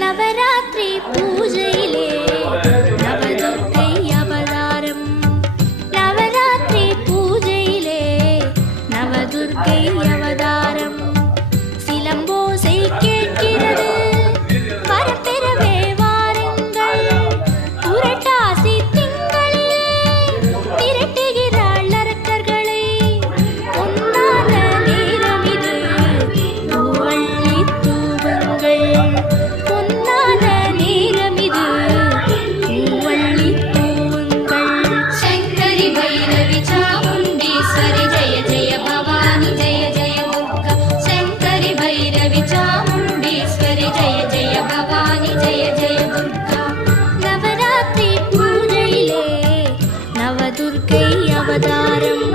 நவராத்திரி பூஜையிலே நவதுர்க்கை அவதாரம். நவராத்திரி பூஜையிலே நவதுர்க்கை அவதாரம். சிலம்போசை கேட்கிறது வரப்பெறவே வாருங்கள். புரட்டாசி திங்களிலே திரட்டுகிறாள் அரக்கர்களை. பொன்னான நேரம் இது பூவள்ளி தூவுங்கள். பொன்னான நேரம் இது பூவள்ளி தூவுங்கள். சங்கரி பைரவி சாமுண்டீஸ்வரி ஜெய ஜெய பவானி ஜெய ஜெய துர்கா. சங்கரி பைரவி சாமுண்டீஸ்வரி ஜெய ஜெய பவானி ஜெய ஜெய துர்கா. நவராத்திரி பூஜையிலே நவதுர்க்கை அவதாரம்.